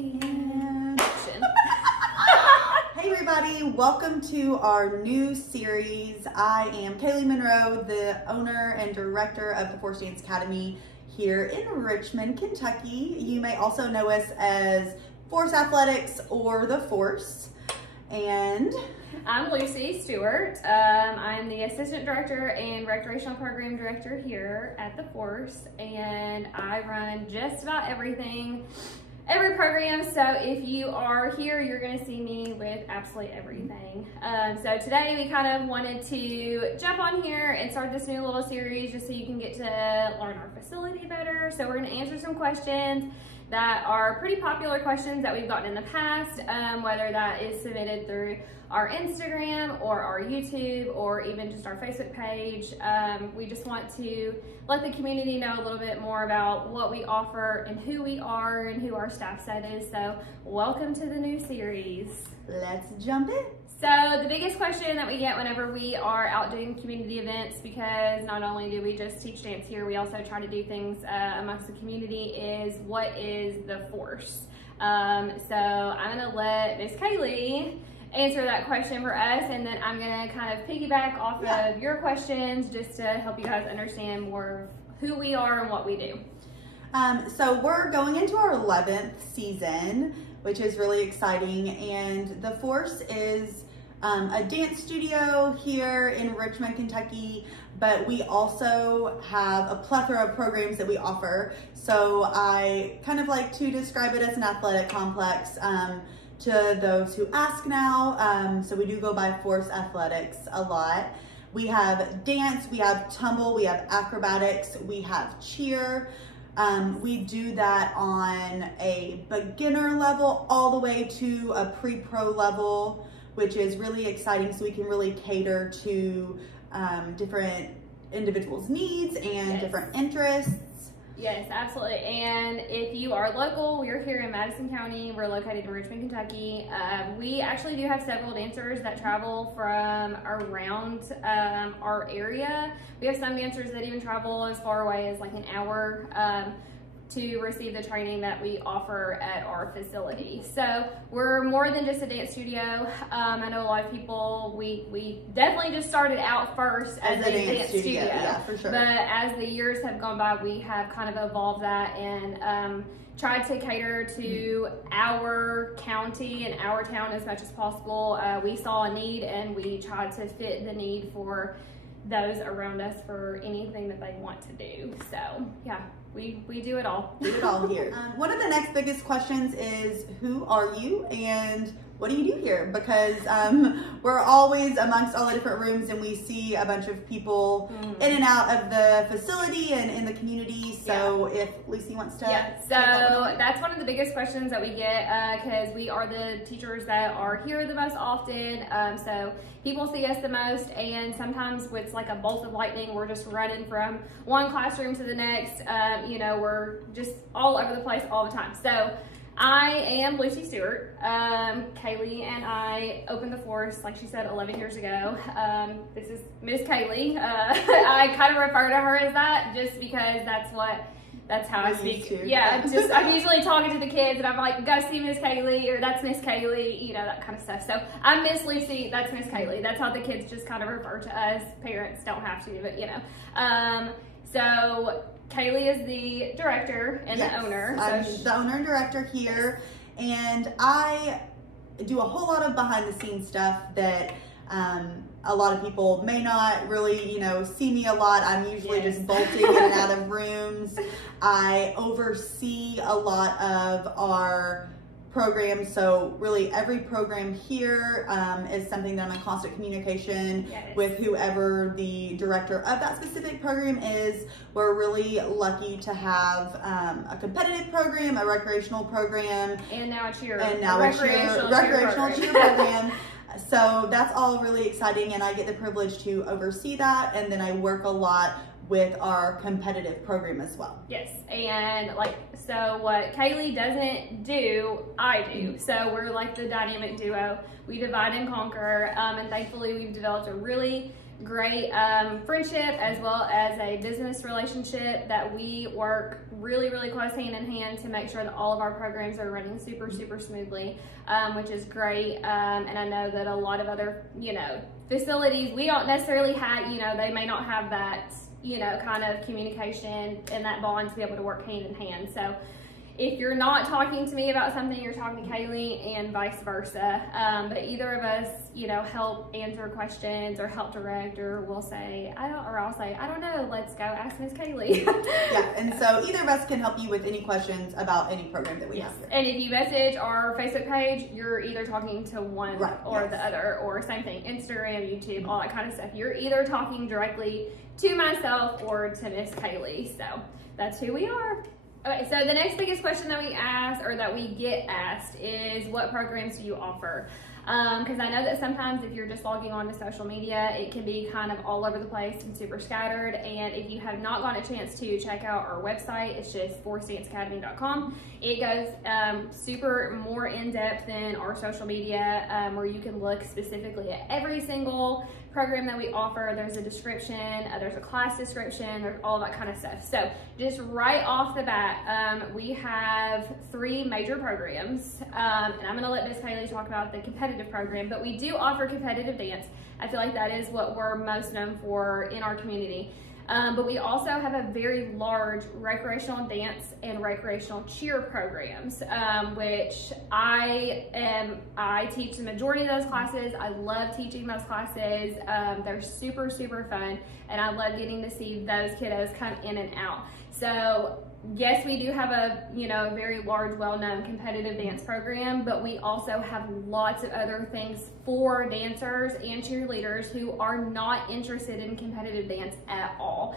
And Hey everybody, welcome to our new series. I am Kaylee Monroe, the owner and director of the Force Dance Academy here in Richmond, Kentucky. You may also know us as Force Athletics or The Force. And I'm Lucy Stewart. I'm the assistant director and recreational program director here at The Force, and I run just about every program. So if you are here, you're going to see me with absolutely everything. So today we kind of wanted to jump on here and start this new little series just so you can get to learn our facility better. So we're going to answer some questions that are pretty popular questions that we've gotten in the past, whether that is submitted through our Instagram or our YouTube or even just our Facebook page. We just want to let the community know a little bit more about what we offer and who we are and who our staff set is. So welcome to the new series. let's jump in. So the biggest question that we get whenever we are out doing community events, because not only do we just teach dance here, we also try to do things amongst the community, is what is the Force? So I'm gonna let Miss Kaylee answer that question for us, and then I'm gonna kind of piggyback off of your questions just to help you guys understand more of who we are and what we do. So we're going into our 11th season, which is really exciting, and The Force is a dance studio here in Richmond, Kentucky, but we also have a plethora of programs that we offer. So I kind of like to describe it as an athletic complex to those who ask now. So we do go by Force Athletics a lot. We have dance, we have tumble, we have acrobatics, we have cheer. We do that on a beginner level all the way to a pre-pro level, which is really exciting, so we can really cater to different individuals' needs and different interests. Yes, absolutely. And if you are local, we're here in Madison County. We're located in Richmond, Kentucky. We actually do have several dancers that travel from around our area. We have some dancers that even travel as far away as like an hour to receive the training that we offer at our facility. So we're more than just a dance studio. I know a lot of people, we definitely just started out first as a dance studio. Yeah, for sure. But as the years have gone by, we have kind of evolved that and tried to cater to our county and our town as much as possible. We saw a need and we tried to fit the need for those around us for anything that they want to do. So yeah, we do it all. Do it all here. One of the next biggest questions is, who are you and what do you do here? Because we're always amongst all the different rooms and we see a bunch of people in and out of the facility and in the community. So if Lucy wants to. Yeah, so that's one of the biggest questions that we get because we are the teachers that are here the most often. So people see us the most, and sometimes it's like a bolt of lightning. We're just running from one classroom to the next. You know, we're just all over the place all the time. So I am Lucy Stewart. Kaylee and I opened The Force, like she said, 11 years ago. This is Miss Kaylee. I kind of refer to her as that just because that's how I speak. Yeah, just I'm usually talking to the kids and I'm like, go see Miss Kaylee, or that's Miss Kaylee, you know, that kind of stuff. So I'm Miss Lucy, that's Miss Kaylee. That's how the kids just kind of refer to us. Parents don't have to, but you know. So Kaylee is the director and the owner. I'm the owner and director here, and I do a whole lot of behind the scenes stuff that a lot of people may not really, you know, see me a lot. I'm usually just bolting in and out of rooms. I oversee a lot of our programs, so really every program here is something that I'm in constant communication with whoever the director of that specific program is. We're really lucky to have a competitive program, a recreational program, and now a cheer, recreational cheer program. So that's all really exciting, and I get the privilege to oversee that, and then I work a lot with our competitive program as well. Yes, and so what Kaylee doesn't do, I do. So we're like the dynamic duo. We divide and conquer, and thankfully we've developed a really great friendship as well as a business relationship that we work really, really close hand in hand to make sure that all of our programs are running super, super smoothly, which is great. And I know that a lot of other, facilities, we don't necessarily have, they may not have that, kind of communication and that bond to be able to work hand in hand. So if you're not talking to me about something, you're talking to Kaylee, and vice versa. But either of us, help answer questions or help direct, or we'll say, I'll say, I don't know, let's go ask Miss Kaylee. Yeah, and so either of us can help you with any questions about any program that we have here. And if you message our Facebook page, you're either talking to one or the other, or same thing, Instagram, YouTube, all that kind of stuff. You're either talking directly to myself or to Miss Kaylee. So that's who we are. Okay, so the next biggest question that we ask, or that we get asked, is what programs do you offer? Because I know that sometimes if you're just logging on to social media, it can be kind of all over the place and super scattered. And if you have not gotten a chance to check out our website, it's just forcedanceacademy.com. It goes super more in depth than our social media, where you can look specifically at every single program that we offer. There's a description, there's a class description, there's all that kind of stuff. So just right off the bat, we have 3 major programs, and I'm going to let Miss Kaylee talk about the competitive program, but we do offer competitive dance. I feel like that is what we're most known for in our community. But we also have a very large recreational dance and recreational cheer programs, which I teach the majority of those classes. I love teaching those classes. They're super, super fun, and I love getting to see those kiddos come in and out. So yes, we do have a very large, well-known competitive dance program, but we also have lots of other things for dancers and cheerleaders who are not interested in competitive dance at all,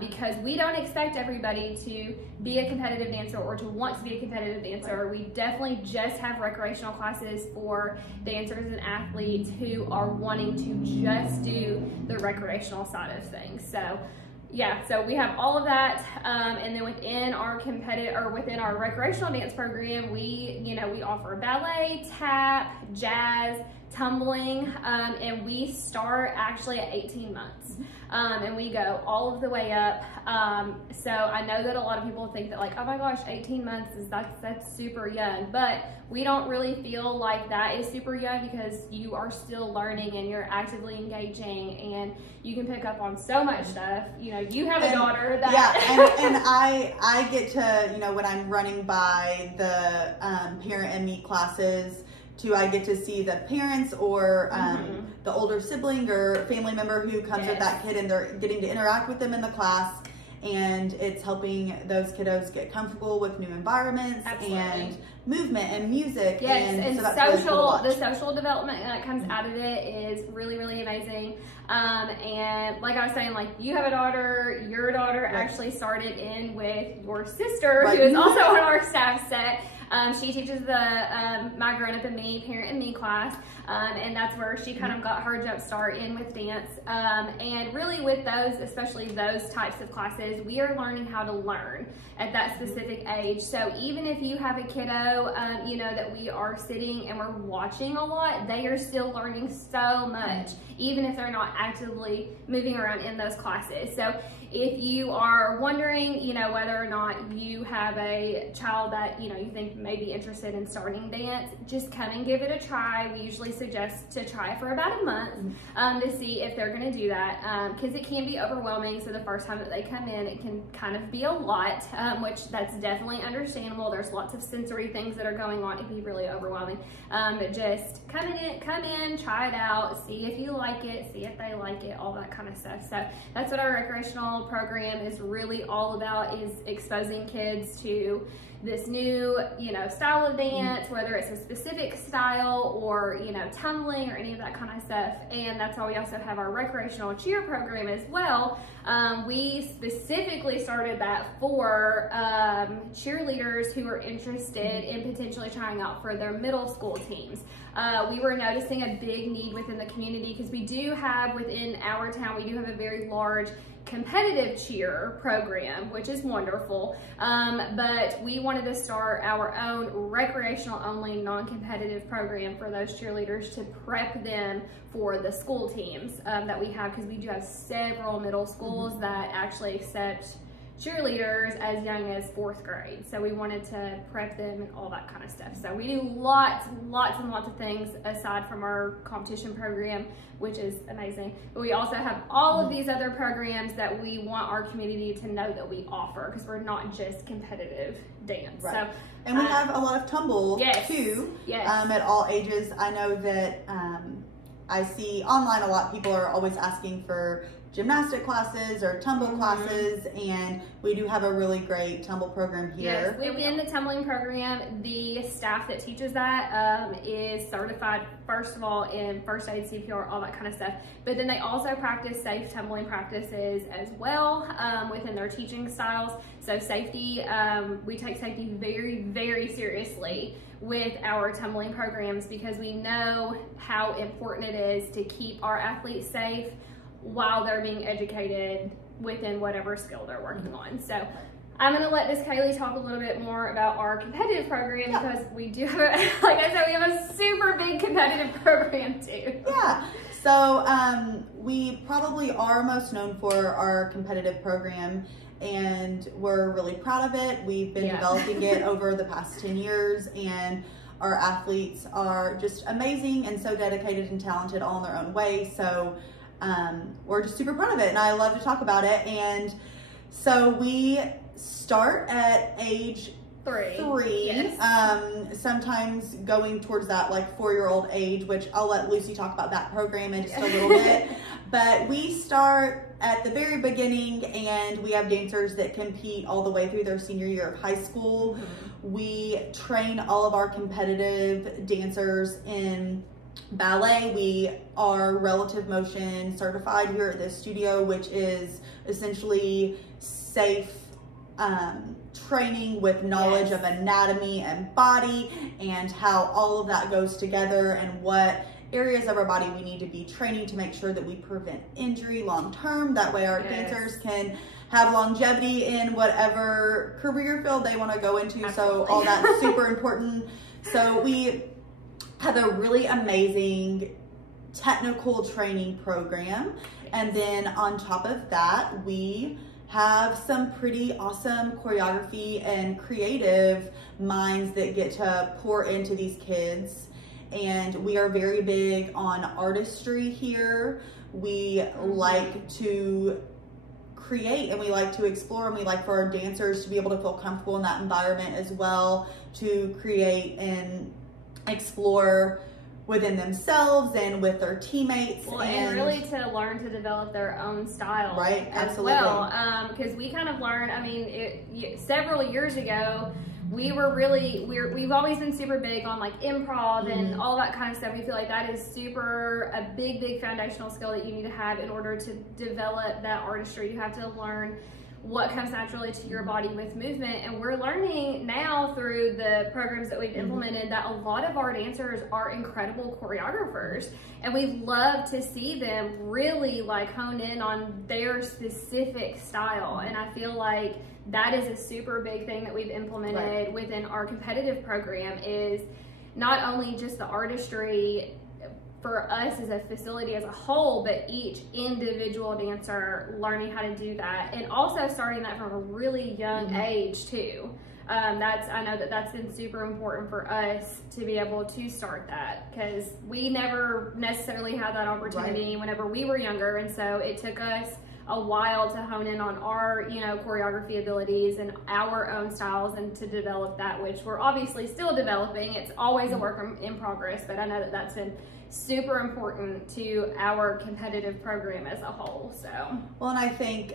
because we don't expect everybody to be a competitive dancer or to want to be a competitive dancer. We definitely just have recreational classes for dancers and athletes who are wanting to just do the recreational side of things. So yeah, so we have all of that, and then within our within our recreational dance program, we offer ballet, tap, jazz, tumbling, and we start actually at 18 months, and we go all of the way up. So I know that a lot of people think that, like, oh my gosh, 18 months that's super young, but we don't really feel like that is super young, because you are still learning and you're actively engaging, and you can pick up on so much stuff. You have a daughter that... Yeah, and I get to, when I'm running by the parent and me classes, I get to see the parents or the older sibling or family member who comes with that kid, and they're getting to interact with them in the class, and it's helping those kiddos get comfortable with new environments and movement and music. Yes, and so that's social, really cool the social development that comes out of it is really, really amazing. And like I was saying, like, you have a daughter, your daughter actually started in with your sister, who is also on our staff set. She teaches the My Grown Up and Me, Parent and Me class, and that's where she kind of got her jump start in with dance. And really with those, especially those types of classes, we are learning how to learn at that specific age. So even if you have a kiddo, that we are sitting and we're watching a lot, they are still learning so much, even if they're not actively moving around in those classes. So if you are wondering, whether or not you have a child that, you think may be interested in starting dance, just come and give it a try. We usually suggest to try for about a month to see if they're going to do that, because it can be overwhelming. So the first time that they come in, it can kind of be a lot, which that's definitely understandable. There's lots of sensory things that are going on. It can be really overwhelming, but just come in, try it out, see if you like it, see if they like it, all that kind of stuff. So that's what our recreational program is really all about, is exposing kids to this new, style of dance, whether it's a specific style or, tumbling or any of that kind of stuff. And that's why we also have our recreational cheer program as well. We specifically started that for cheerleaders who are interested in potentially trying out for their middle school teams. We were noticing a big need within the community, because we do have, within our town, we do have a very large competitive cheer program, which is wonderful. But we wanted to start our own recreational only non-competitive program for those cheerleaders to prep them for the school teams that we have, because we do have several middle schools that actually accept cheerleaders as young as 4th grade. So we wanted to prep them and all that kind of stuff. So we do lots and lots of things aside from our competition program, which is amazing. But we also have all of these other programs that we want our community to know that we offer, because we're not just competitive dance. Right. So, and we have a lot of tumble too, yes. At all ages. I know that I see online a lot, people are always asking for gymnastic classes or tumble classes, and we do have a really great tumble program here. Yes, within the tumbling program, the staff that teaches that is certified, first of all, in first aid, CPR, all that kind of stuff. But then they also practice safe tumbling practices as well within their teaching styles. So safety, we take safety very, very seriously with our tumbling programs, because we know how important it is to keep our athletes safe while they're being educated within whatever skill they're working on. So I'm gonna let Miss Kaylee talk a little bit more about our competitive program, because we do have, like I said, we have a super big competitive program too. Yeah, so we probably are most known for our competitive program, and we're really proud of it. We've been developing it over the past 10 years, and our athletes are just amazing and so dedicated and talented all in their own way. So we're just super proud of it, and I love to talk about it. And so we start at age 3, yes. Sometimes going towards that like 4-year-old age, which I'll let Lucy talk about that program in just a little bit. But we start at the very beginning, and we have dancers that compete all the way through their senior year of high school. We train all of our competitive dancers in ballet. We are relative motion certified here at this studio, which is essentially safe training with knowledge of anatomy and body, and how all of that goes together, and what areas of our body we need to be training to make sure that we prevent injury long term. That way our dancers can have longevity in whatever career field they want to go into. So all that's super important. So we have a really amazing technical training program, and then on top of that we have some pretty awesome choreography and creative minds that get to pour into these kids. And we are very big on artistry here. We like to create, and we like to explore, and we like for our dancers to be able to feel comfortable in that environment as well, to create and explore within themselves and with their teammates. Well, and really to learn to develop their own style, right? As well, because we kind of learned, I mean, several years ago, we've always been super big on like improv and all that kind of stuff. We feel like that is a big foundational skill that you need to have in order to develop that artistry. You have to learn what comes naturally to your body with movement, and we're learning now through the programs that we've implemented that a lot of our dancers are incredible choreographers, and we love to see them really like hone in on their specific style. And I feel like that is a super big thing that we've implemented within our competitive program, is not only just the artistry for us as a facility as a whole, but each individual dancer learning how to do that, and also starting that from a really young age too. I know that's been super important for us to be able to start that, because we never necessarily had that opportunity whenever we were younger, and so it took us a while to hone in on our, choreography abilities and our own styles, and to develop that, which we're obviously still developing. It's always a work in progress, but I know that that's been super important to our competitive program as a whole. So, well, and I think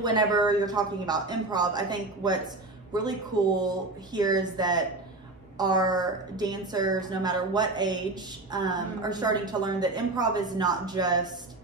whenever you're talking about improv, I think what's really cool here is that our dancers, no matter what age, are starting to learn that improv is not just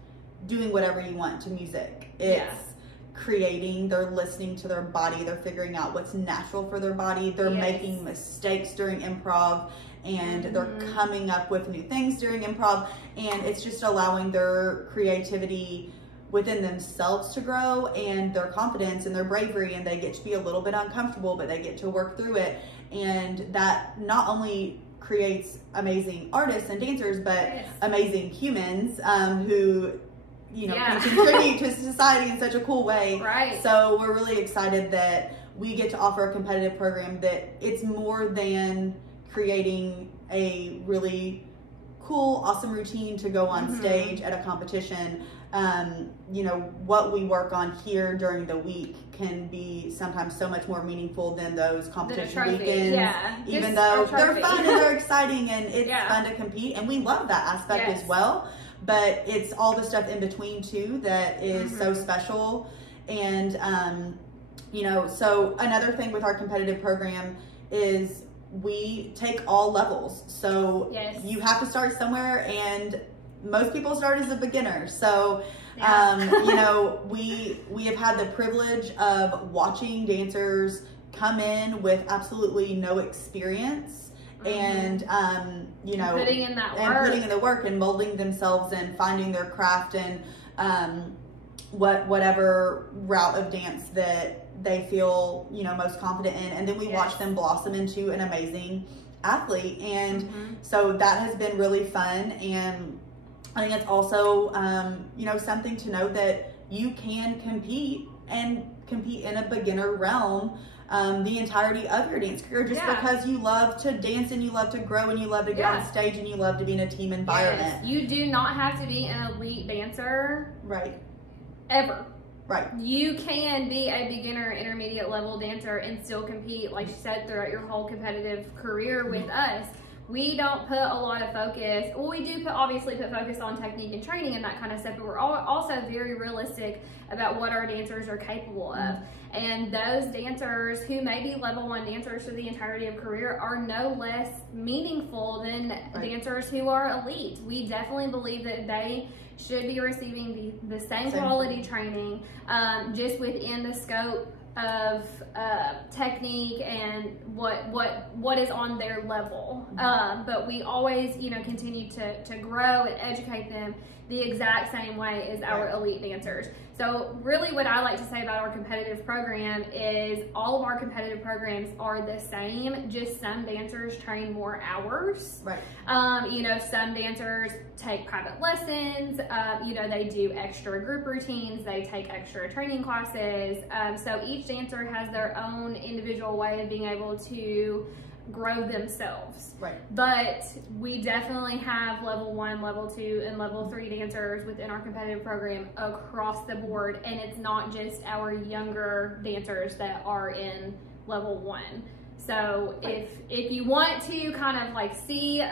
doing whatever you want to music. It's creating, they're listening to their body, they're figuring out what's natural for their body, they're making mistakes during improv, and they're coming up with new things during improv, and it's just allowing their creativity within themselves to grow, and their confidence and their bravery, and they get to be a little bit uncomfortable, but they get to work through it. And that not only creates amazing artists and dancers, but amazing humans who, you know, can contribute to society in such a cool way. Right. So we're really excited that we get to offer a competitive program that it's more than creating a really cool, awesome routine to go on stage at a competition. You know, what we work on here during the week can be sometimes so much more meaningful than those competition weekends. Yeah. Even though they're fun and they're exciting and it's fun to compete, and we love that aspect as well. But it's all the stuff in between too that is so special. And you know, so another thing with our competitive program is we take all levels. So you have to start somewhere, and most people start as a beginner. So, you know, we have had the privilege of watching dancers come in with absolutely no experience, and, you know, putting in the work and molding themselves and finding their craft and, whatever route of dance that they feel, you know, most confident in. And then we watch them blossom into an amazing athlete. And so that has been really fun. And I think it's also, you know, something to know that you can compete in a beginner realm the entirety of your dance career, just because you love to dance and you love to grow and you love to get on stage and you love to be in a team environment. Yes. You do not have to be an elite dancer. Right. Ever. Right. You can be a beginner, intermediate level dancer and still compete, like you said, throughout your whole competitive career with us. We don't put a lot of focus, well, we do obviously put focus on technique and training and that kind of stuff, but we're also very realistic about what our dancers are capable of. And those dancers who may be level 1 dancers for the entirety of career are no less meaningful than dancers who are elite. We definitely believe that they should be receiving the same quality training, just within the scope of technique and what is on their level. But we always, you know, continue to grow and educate them the exact same way as our elite dancers. So really what I like to say about our competitive program is all of our competitive programs are the same, just some dancers train more hours. Right. You know, some dancers take private lessons, you know, they do extra group routines, they take extra training classes. So each dancer has their own individual way of being able to grow themselves. Right. But we definitely have level 1, level 2, and level 3 dancers within our competitive program across the board, and it's not just our younger dancers that are in level 1. So if you want to kind of like see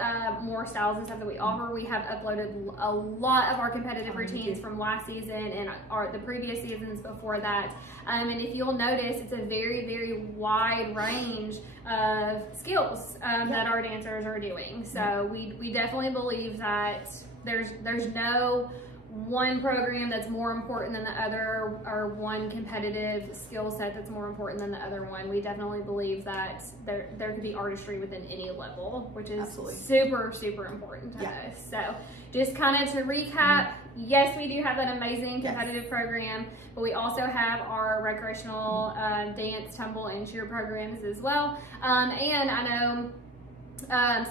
more styles and stuff that we offer, we have uploaded a lot of our competitive routines from last season and the previous seasons before that. And if you'll notice, it's a very, very wide range of skills that our dancers are doing. So we definitely believe that there's no one program that's more important than the other, or one competitive skill set that's more important than the other one. We definitely believe that there could be artistry within any level, which is super, super important to us. So just kind of to recap, yes, we do have that amazing competitive program, but we also have our recreational dance, tumble, and cheer programs as well. And I know,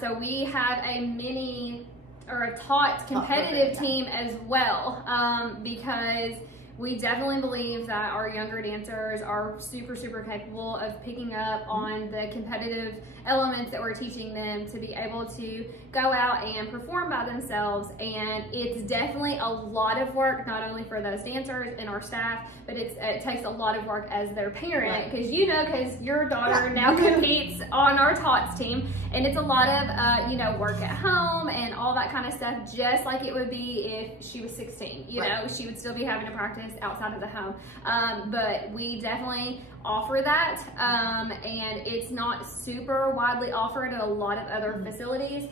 so we have a mini or a taught competitive team as well, because we definitely believe that our younger dancers are super, super capable of picking up on the competitive elements that we're teaching them to be able to go out and perform by themselves. And it's definitely a lot of work, not only for those dancers and our staff, but it takes a lot of work as their parent, because you know, because your daughter now competes on our tots team, and it's a lot of you know, work at home and all that kind of stuff, just like it would be if she was 16. You know, she would still be having to practice outside of the home. But we definitely offer that, and it's not super widely offered at a lot of other facilities,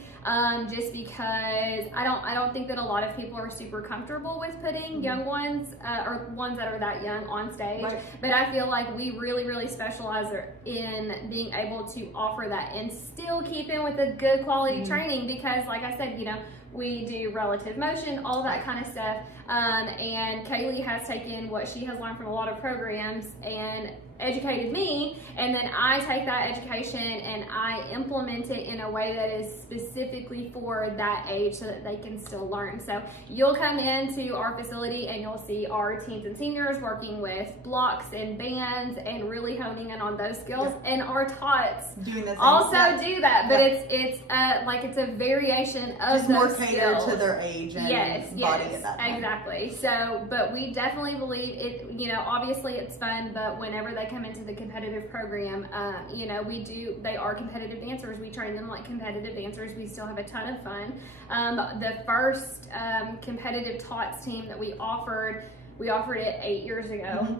just because I don't think that a lot of people are super comfortable with putting young ones or ones that are that young on stage. But I feel like we really, really specialize in being able to offer that and still keep in with a good quality training, because like I said, you know, We do relative motion, all that kind of stuff. And Kaylee has taken what she has learned from a lot of programs and educated me, and then I take that education and I implement it in a way that is specifically for that age so that they can still learn. So you'll come into our facility and you'll see our teens and seniors working with blocks and bands and really honing in on those skills, and our tots also do that, but it's a variation of just those more catered skills to their age and body at that time. Exactly. So, but we definitely believe it, obviously it's fun, but whenever they come into the competitive program, they are competitive dancers. We train them like competitive dancers. We still have a ton of fun. The first competitive tots team that we offered it 8 years ago,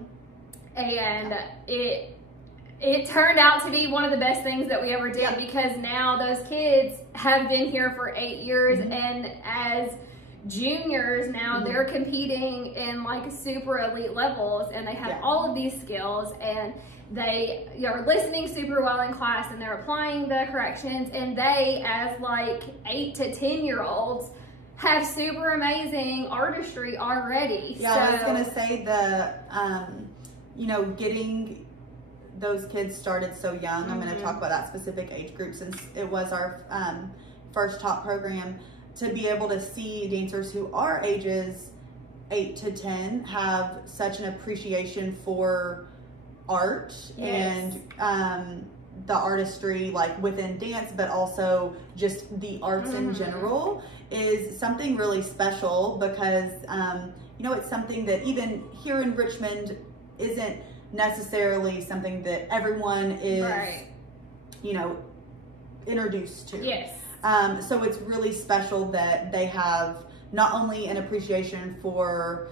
and it turned out to be one of the best things that we ever did, because now those kids have been here for 8 years, and as juniors now they're competing in like super elite levels, and they have all of these skills, and they are listening super well in class, and they're applying the corrections, and they, as like 8 to 10 year olds, have super amazing artistry already. I was gonna say getting those kids started so young. I'm gonna talk about that specific age group since it was our first top program. To be able to see dancers who are ages 8 to 10 have such an appreciation for art and the artistry like within dance, but also just the arts in general, is something really special, because it's something that even here in Richmond isn't necessarily something that everyone is introduced to. So it's really special that they have not only an appreciation for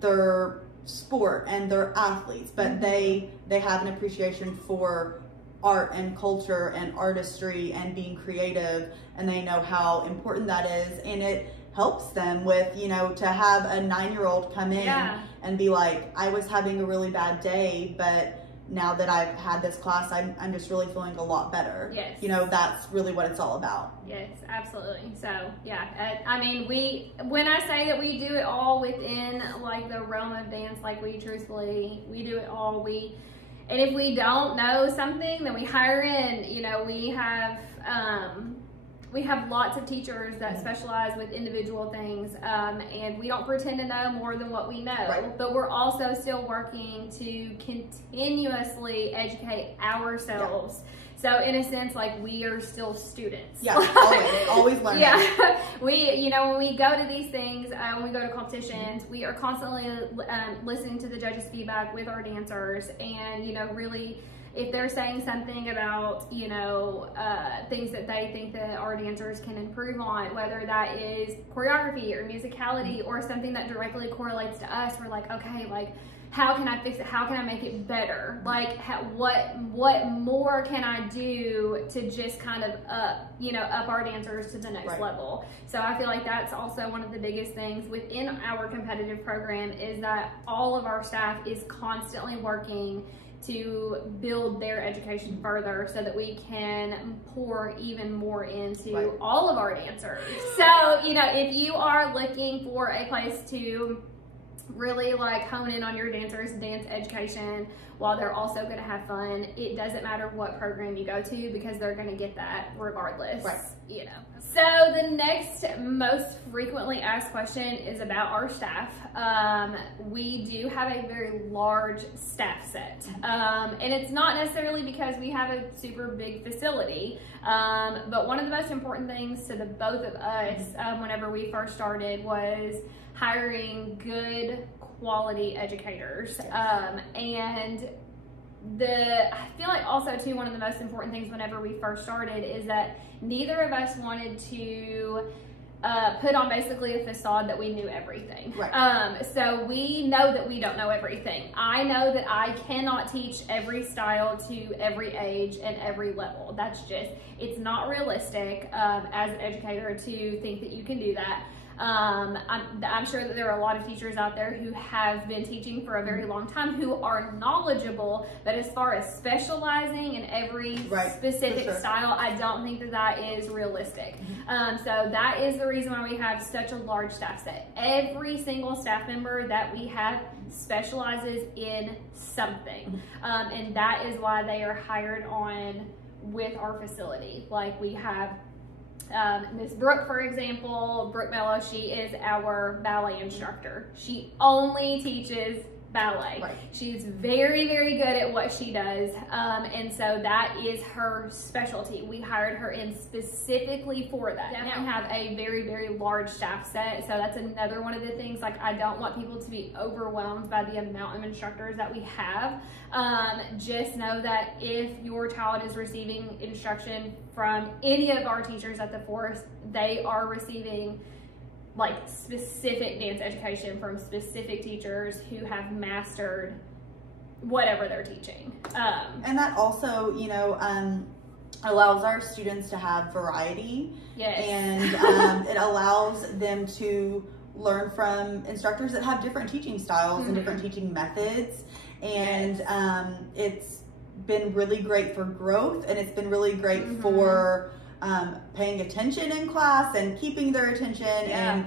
their sport and their athletes, but they have an appreciation for art and culture and artistry and being creative, and they know how important that is, and it helps them with to have a 9-year-old come in and be like, I was having a really bad day, but now that I've had this class, I'm just really feeling a lot better. That's really what it's all about. Yes, absolutely. So when I say that we do it all within like the realm of dance, like we do it all. And if we don't know something, then we hire in. We have lots of teachers that specialize with individual things, and we don't pretend to know more than what we know, but we're also still working to continuously educate ourselves. So in a sense, like, we are still students. Always learning. When we go to these things, when we go to competitions, we are constantly listening to the judges' feedback with our dancers, and really, if they're saying something about, things that they think that our dancers can improve on, whether that is choreography or musicality or something that directly correlates to us, we're like, okay, like, how can I fix it? How can I make it better? Like, what more can I do to just kind of up our dancers to the next level? So I feel like that's also one of the biggest things within our competitive program, is that all of our staff is constantly working to build their education further so that we can pour even more into all of our dancers. So, if you are looking for a place to really like hone in on your dancers' dance education while they're also going to have fun, it doesn't matter what program you go to, because they're going to get that regardless. So the next most frequently asked question is about our staff. We do have a very large staff set, and it's not necessarily because we have a super big facility, but one of the most important things to the both of us whenever we first started was hiring good quality educators. And I feel like also too, one of the most important things whenever we first started is that neither of us wanted to put on basically a facade that we knew everything. So we know that we don't know everything. I know that I cannot teach every style to every age and every level. That's just, it's not realistic as an educator to think that you can do that. I'm sure that there are a lot of teachers out there who have been teaching for a very long time who are knowledgeable, but as far as specializing in every specific style, I don't think that that is realistic. So that is the reason why we have such a large staff set. Every single staff member that we have specializes in something, and that is why they are hired on with our facility. Like we have Miss Brooke, for example, Brooke Mello, she is our ballet instructor. She only teaches ballet. She's very, very good at what she does, and so that is her specialty. We hired her in specifically for that. Definitely have a very, very large staff set, so that's another one of the things. Like, I don't want people to be overwhelmed by the amount of instructors that we have. Just know that if your child is receiving instruction from any of our teachers at the Forest, they are receiving like specific dance education from specific teachers who have mastered whatever they're teaching. And that also, you know, allows our students to have variety. And it allows them to learn from instructors that have different teaching styles and different teaching methods. And it's been really great for growth, and it's been really great for paying attention in class and keeping their attention. And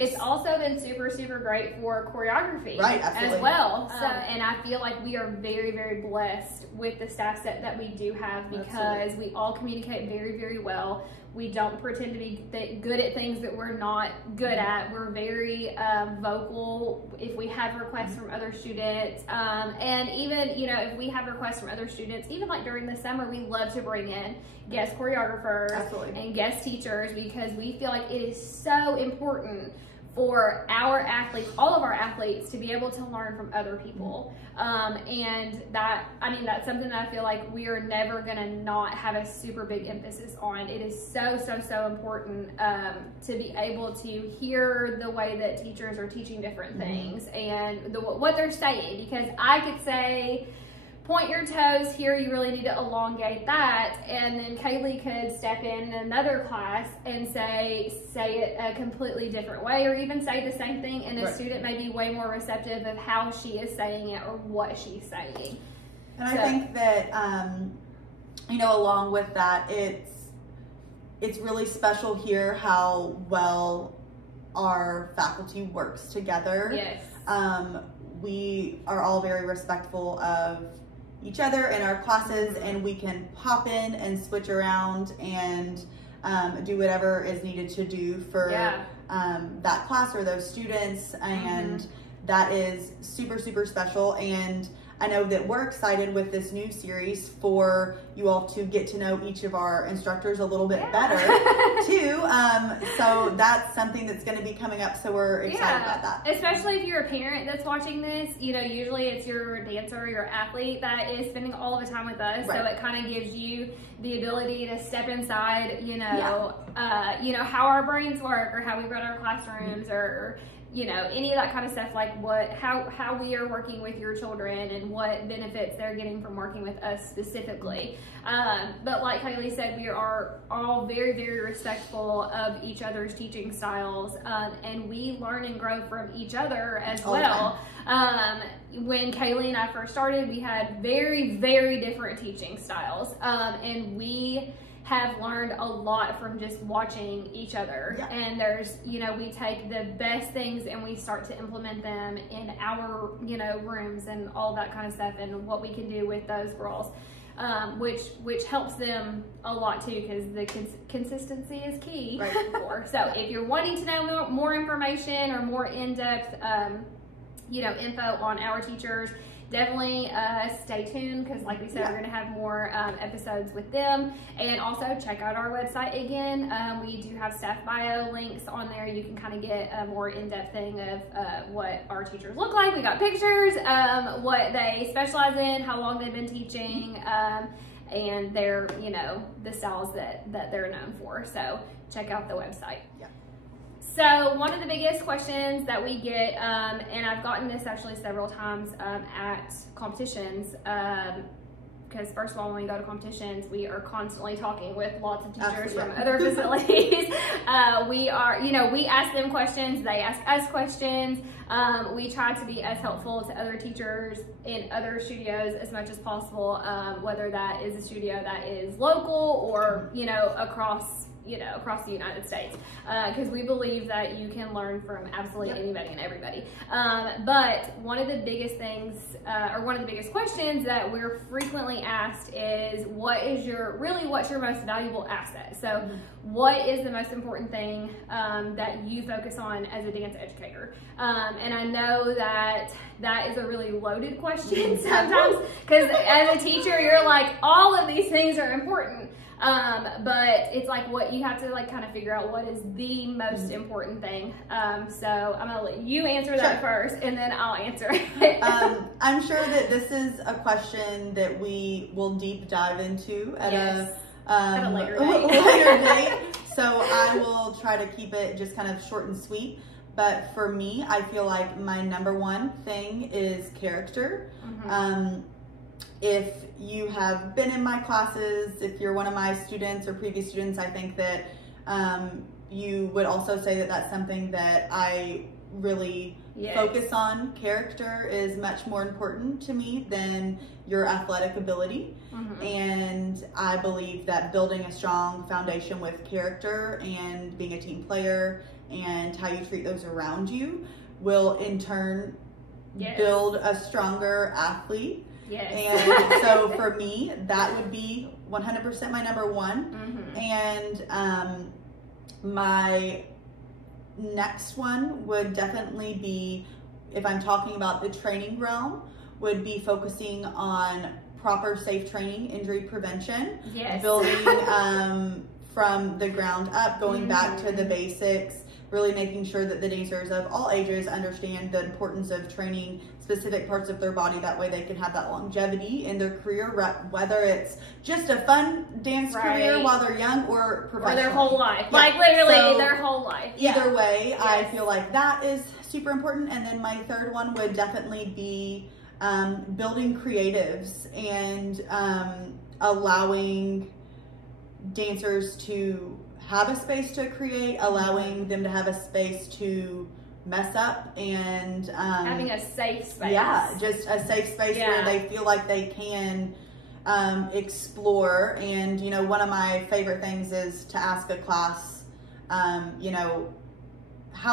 it's also been super, super great for choreography as well. And I feel like we are very, very blessed with the staff set that we do have, because we all communicate very, very well. We don't pretend to be good at things that we're not good at. We're very vocal if we have requests from other students. And even, you know, if we have requests from other students, even like during the summer, we love to bring in guest choreographers and guest teachers, because we feel like it is so important for our athletes, all of our athletes, to be able to learn from other people. And that, I mean, that's something that I feel like we are never gonna not have a super big emphasis on. It is so, so, so important to be able to hear the way that teachers are teaching different things and what they're saying, because I could say, point your toes here, you really need to elongate that, and then Kaylee could step in another class and say it a completely different way, or even say the same thing, and the student may be way more receptive of how she is saying it or what she's saying. And I think that you know, along with that, it's really special here how well our faculty works together. We are all very respectful of each other in our classes, and we can pop in and switch around and do whatever is needed to do for that class or those students, and that is super, super special. And I know that we're excited with this new series for you all to get to know each of our instructors a little bit better too. So that's something that's going to be coming up. So we're excited about that. Especially if you're a parent that's watching this, you know, usually it's your dancer or your athlete that is spending all of the time with us. So it kind of gives you the ability to step inside, you know, how our brains work, or how we run our classrooms, or you know, any of that kind of stuff, like how we are working with your children and what benefits they're getting from working with us specifically. But like Kaylee said, we are all very, very respectful of each other's teaching styles, and we learn and grow from each other as well. When Kaylee and I first started, we had very, very different teaching styles, and we have learned a lot from just watching each other. And there's, you know, we take the best things and we start to implement them in our, you know, rooms and all that kind of stuff, and what we can do with those girls, which helps them a lot too, because the consistency is key. So if you're wanting to know more information or more in-depth, you know, info on our teachers, definitely stay tuned, because like we said, we're going to have more episodes with them. And also check out our website again. We do have staff bio links on there. You can kind of get a more in-depth thing of what our teachers look like. We got pictures, what they specialize in, how long they've been teaching, and their, you know, the styles that they're known for. So check out the website. So one of the biggest questions that we get, and I've gotten this actually several times at competitions, because first of all, when we go to competitions, we are constantly talking with lots of teachers Absolutely. from other facilities. We are, we ask them questions, they ask us questions. We try to be as helpful to other teachers in other studios as much as possible, whether that is a studio that is local or, across the United States, because we believe that you can learn from absolutely anybody and everybody. But one of the biggest things, or one of the biggest questions that we're frequently asked is, what's your most valuable asset? So what is the most important thing that you focus on as a dance educator? And I know that is a really loaded question sometimes, because as a teacher, you're like, all of these things are important. But it's like what you have to kind of figure out what is the most important thing. So I'm gonna let you answer that first, and then I'll answer it. I'm sure that this is a question that we will deep dive into at a later date. So I will try to keep it just kind of short and sweet. But for me, I feel like my number one thing is character. If you have been in my classes, if you're one of my students or previous students, I think that you would also say that that's something that I really focus on. Character is much more important to me than your athletic ability. And I believe that building a strong foundation with character and being a team player and how you treat those around you will in turn build a stronger athlete. And so for me, that would be 100% my number one. And my next one would definitely be, if I'm talking about the training realm, would be focusing on proper safe training, injury prevention, building from the ground up, going back to the basics, really making sure that the dancers of all ages understand the importance of training specific parts of their body. That way they can have that longevity in their career, whether it's just a fun dance career while they're young or professional. Or their whole life. Like literally their whole life. Either way, I feel like that is super important. And then my third one would definitely be building creatives and allowing dancers to have a space to create, allowing them to have a space to mess up, and having a safe space. Just a safe space where they feel like they can explore. And one of my favorite things is to ask a class, how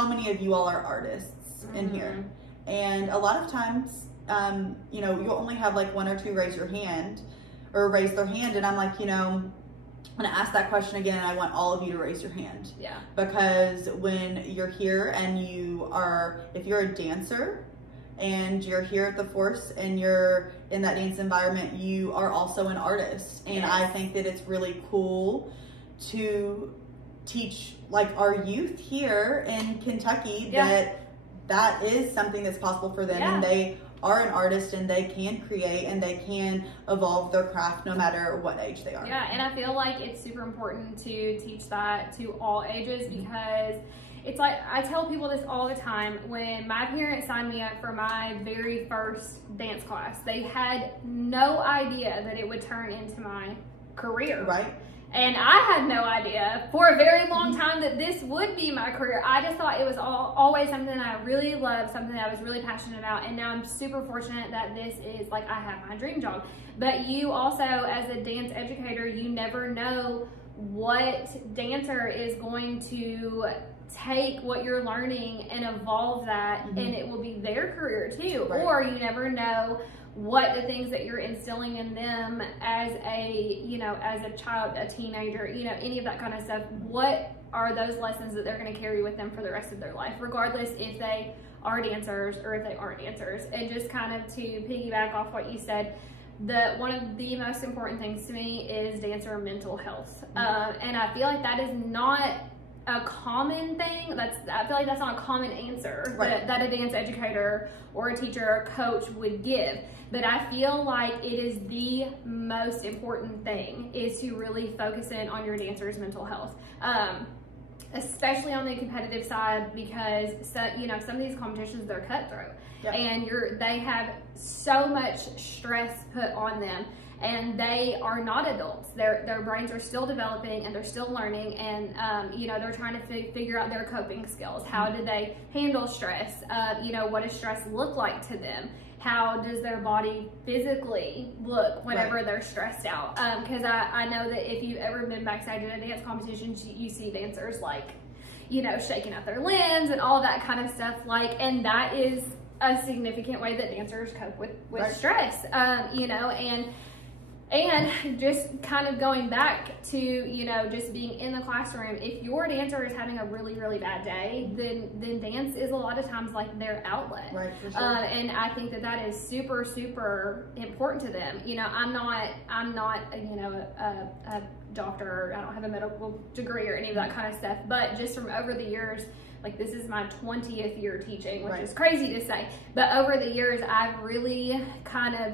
many of you all are artists in here? And a lot of times, you'll only have like one or two raise their hand, and I'm like, I'm gonna ask that question again, and I want all of you to raise your hand. Because when you're here and if you're a dancer and you're here at the Force and you're in that dance environment, you are also an artist. And I think that it's really cool to teach like our youth here in Kentucky that is something that's possible for them, and they are an artist and they can create and they can evolve their craft no matter what age they are. And I feel like it's super important to teach that to all ages, because it's like, I tell people this all the time. When my parents signed me up for my very first dance class, they had no idea that it would turn into my career. And I had no idea for a very long time that this would be my career. I just thought it was always something that I really loved, something that I was really passionate about. And now I'm super fortunate that this is like, I have my dream job. But you also, as a dance educator, you never know what dancer is going to take what you're learning and evolve that, and it will be their career too. Or you never know what the things that you're instilling in them as a child, a teenager, any of that kind of stuff. What are those lessons that they're going to carry with them for the rest of their life, regardless if they are dancers or if they aren't dancers. And just kind of to piggyback off what you said, one of the most important things to me is dancer mental health. And I feel like that is not a common thing. I feel like that's not a common answer that a dance educator or a teacher or coach would give. But I feel like it is the most important thing, is to really focus in on your dancers' mental health. Especially on the competitive side, because some of these competitions, they're cutthroat. And they have so much stress put on them. and they are not adults. Their brains are still developing and they're still learning, and you know, they're trying to figure out their coping skills. How do they handle stress? You know, what does stress look like to them? How does their body physically look whenever they're stressed out? Because I know that if you've ever been backstage at a dance competition, you see dancers like, you know, shaking out their limbs and all that kind of stuff. Like, and that is a significant way that dancers cope with stress. You know, and just kind of going back to, you know, just being in the classroom, if your dancer is having a really, really bad day, then dance is a lot of times like their outlet. Right, for sure. And I think that is super, super important to them. You know, I'm not you know, a doctor. I don't have a medical degree or any of that kind of stuff, but just from over the years, like this is my 20th year teaching, which is crazy to say, but over the years, I've really kind of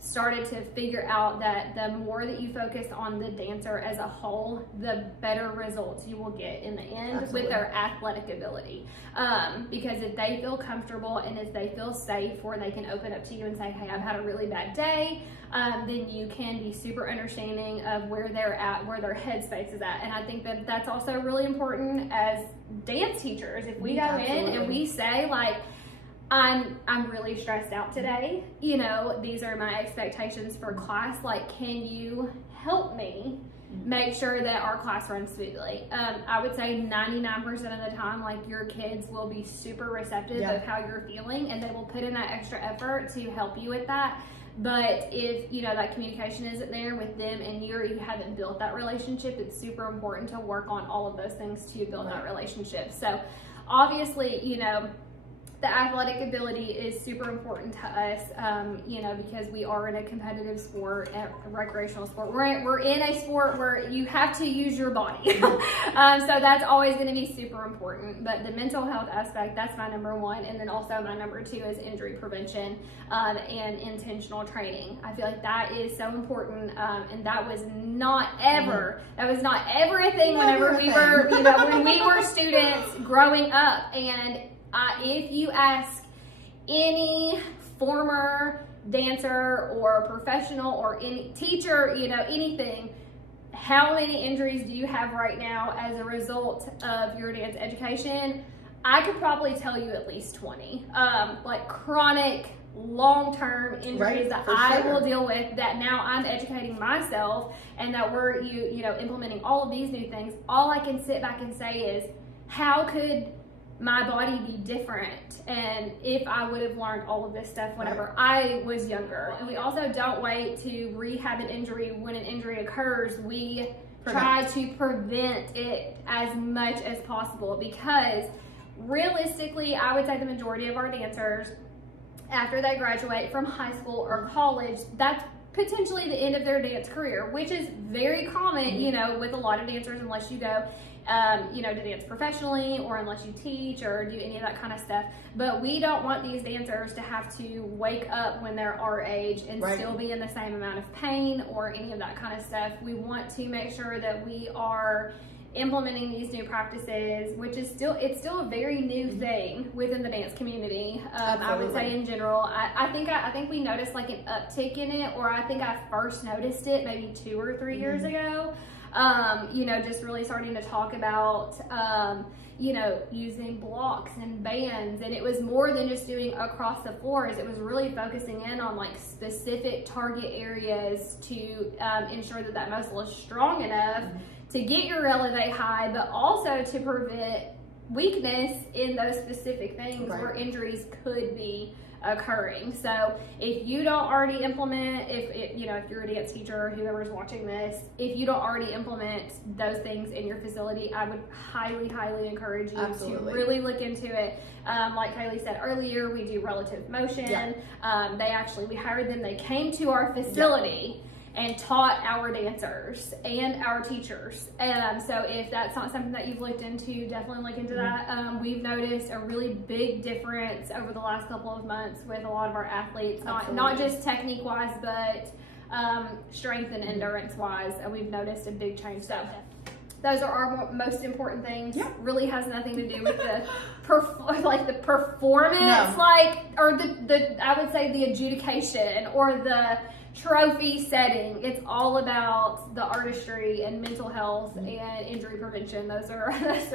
started to figure out that the more that you focus on the dancer as a whole, the better results you will get in the end with their athletic ability. Because if they feel comfortable and if they feel safe, where they can open up to you and say, hey, I've had a really bad day, then you can be super understanding of where they're at, where their headspace is at. And I think that that's also really important as dance teachers. If we go in and we say like, I'm really stressed out today, you know, these are my expectations for class, like, can you help me make sure that our class runs smoothly? I would say 99% of the time, like, your kids will be super receptive of how you're feeling, and they will put in that extra effort to help you with that. But if, you know, that communication isn't there with them and you haven't built that relationship, it's super important to work on all of those things to build that relationship. So obviously, you know, the athletic ability is super important to us, you know, because we are in a competitive sport, a recreational sport. We're in a sport where you have to use your body. So that's always going to be super important. But the mental health aspect, that's my number one. And then also my number two is injury prevention and intentional training. I feel like that is so important. And that was not ever, that was not ever a thing whenever we were, you know, when we were students growing up. And if you ask any former dancer or professional or any teacher, you know, anything, how many injuries do you have right now as a result of your dance education? I could probably tell you at least 20, like chronic, long-term injuries that I will deal with, that now I'm educating myself, and that we're, you know, implementing all of these new things. All I can sit back and say is, how could my body be different, and if I would have learned all of this stuff whenever I was younger. And we also don't wait to rehab an injury. When an injury occurs, we try to prevent it as much as possible, because realistically, I would say the majority of our dancers, after they graduate from high school or college, that's potentially the end of their dance career, which is very common, you know, with a lot of dancers, unless you go you know, to dance professionally, or unless you teach or do any of that kind of stuff. But we don't want these dancers to have to wake up when they're our age and still be in the same amount of pain or any of that kind of stuff. We want to make sure that we are implementing these new practices, which is it's still a very new thing within the dance community. I would say in general, I think we noticed like an uptick in it, or I think I first noticed it maybe 2 or 3 years ago. You know, just really starting to talk about, you know, using blocks and bands, and it was more than just doing across the floors. It was really focusing in on like specific target areas to ensure that that muscle is strong enough to get your releve high, but also to prevent weakness in those specific things where injuries could be occurring. So if you don't already implement, if you know, if you're a dance teacher or whoever's watching this, if you don't already implement those things in your facility, I would highly encourage you to really look into it. Like Kaylee said earlier, we do relative motion. We hired them, they came to our facility and taught our dancers and our teachers. So if that's not something that you've looked into, definitely look into that. We've noticed a really big difference over the last couple of months with a lot of our athletes, not just technique wise, but strength and endurance wise. We've noticed a big change. So Those are our most important things. Yeah. Really has nothing to do with the performance, No. or the I would say the adjudication or the trophy setting. It's all about the artistry and mental health and injury prevention. Those are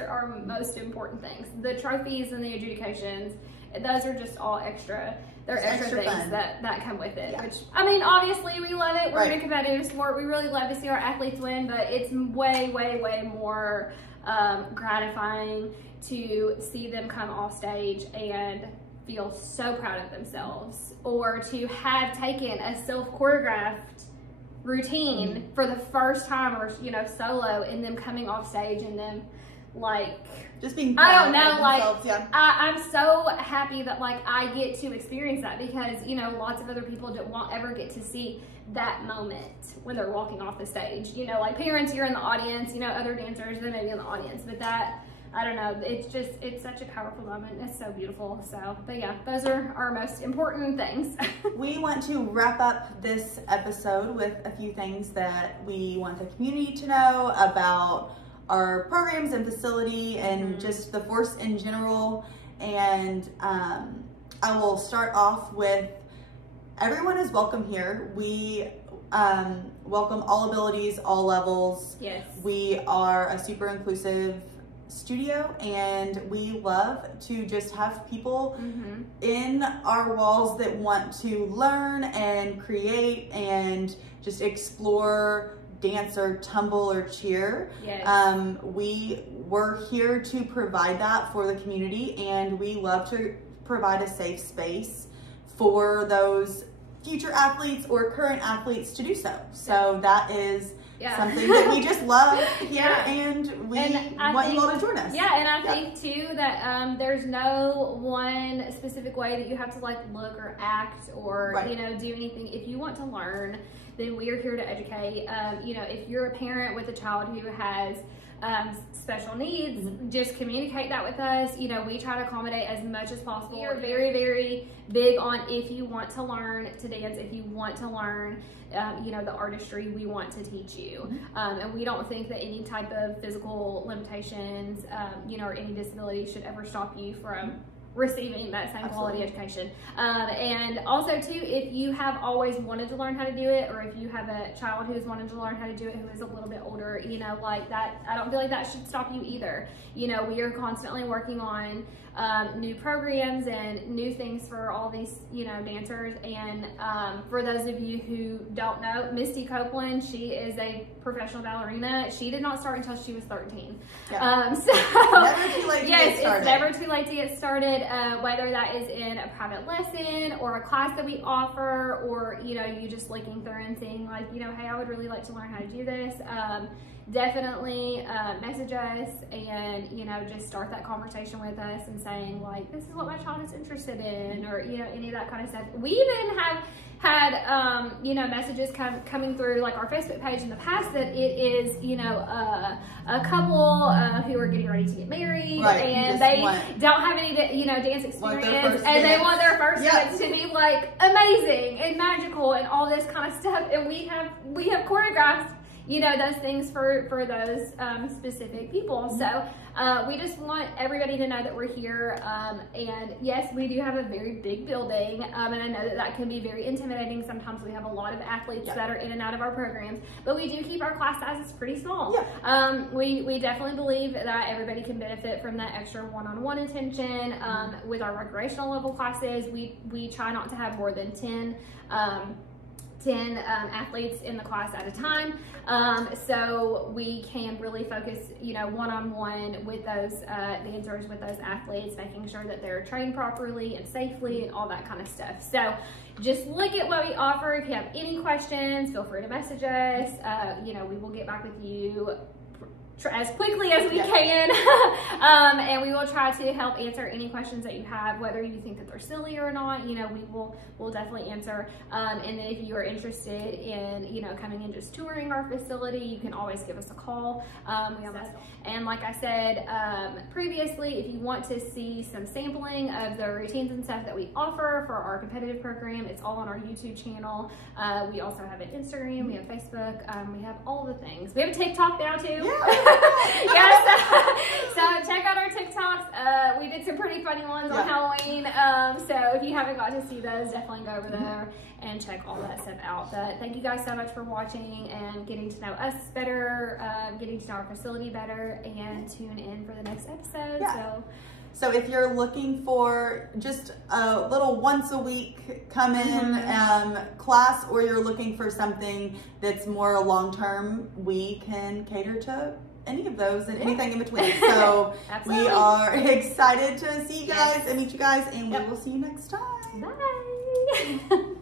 our most important things. The trophies and the adjudications, those are just all extra. They're extra things that come with it. Yeah. Which, I mean, obviously we love it. We're in a competitive sport. We really love to see our athletes win, but it's way, way, way more gratifying to see them come off stage and feel so proud of themselves, or to have taken a self-choreographed routine for the first time, or solo, and them coming off stage and them just being proud of themselves. Yeah. I'm so happy that I get to experience that, because lots of other people won't ever get to see that moment when they're walking off the stage. Parents, you're in the audience, other dancers, they may be in the audience, but that, I don't know, it's such a powerful moment. It's so beautiful. So, but yeah, those are our most important things. We want to wrap up this episode with a few things that we want the community to know about our programs and facility and just the force in general. And I will start off with, everyone is welcome here. We welcome all abilities, all levels. Yes. We are a super inclusive studio, and we love to just have people in our walls that want to learn and create and just explore, dance or tumble or cheer. Yes. We're here to provide that for the community, and we love to provide a safe space for those future athletes or current athletes to do so. So that is something that we just love here, and we want you all to join us. Yeah, and I think too that there's no one specific way that you have to look or act or do anything. If you want to learn, then we are here to educate. If you're a parent with a child who has special needs, just communicate that with us. We try to accommodate as much as possible. We are very, very big on, if you want to learn to dance, if you want to learn the artistry, we want to teach you. And we don't think that any type of physical limitations, or any disability should ever stop you from receiving that same quality education. And also too, if you have always wanted to learn how to do it, or if you have a child who's wanted to learn how to do it who is a little bit older, that, I don't feel like that should stop you either. We are constantly working on new programs and new things for all these, dancers. And for those of you who don't know, Misty Copeland, she is a professional ballerina. She did not start until she was 13. Yeah. So never too late to get started. It's never too late to get started, whether that is in a private lesson or a class that we offer, or, you just looking through and seeing hey, I would really like to learn how to do this. Definitely message us and just start that conversation with us and saying this is what my child is interested in, or any of that kind of stuff. We even have had messages coming through our Facebook page in the past that it is a couple who are getting ready to get married, and they don't have any dance experience, and they want their first dance to be amazing and magical and all this kind of stuff. And we have choreographed those things for those specific people. So we just want everybody to know that we're here. And yes, we do have a very big building. And I know that can be very intimidating. Sometimes we have a lot of athletes that are in and out of our programs, but we do keep our class sizes pretty small. We definitely believe that everybody can benefit from that extra one-on-one attention. With our recreational level classes, we try not to have more than 10 athletes in the class at a time, so we can really focus one-on-one with those dancers, with those athletes, making sure that they're trained properly and safely and all that kind of stuff. So just look at what we offer. If you have any questions, feel free to message us. We will get back with you as quickly as we can, and we will try to help answer any questions that you have, whether you think that they're silly or not. We'll definitely answer. And then if you are interested in coming and just touring our facility, you can always give us a call. And like I said previously, if you want to see some sampling of the routines and stuff that we offer for our competitive program, it's all on our YouTube channel. We also have an Instagram, we have Facebook, we have all the things. We have a TikTok now too. Yes. So check out our TikToks. We did some pretty funny ones on Halloween. So if you haven't got to see those, definitely go over there and check all that stuff out. But thank you guys so much for watching and getting to know us better, getting to know our facility better, and tune in for the next episode. So if you're looking for just a little once a week come in class, or you're looking for something that's more long-term, we can cater to any of those and anything in between. So we are excited to see you guys and meet you guys, and we will see you next time. Bye.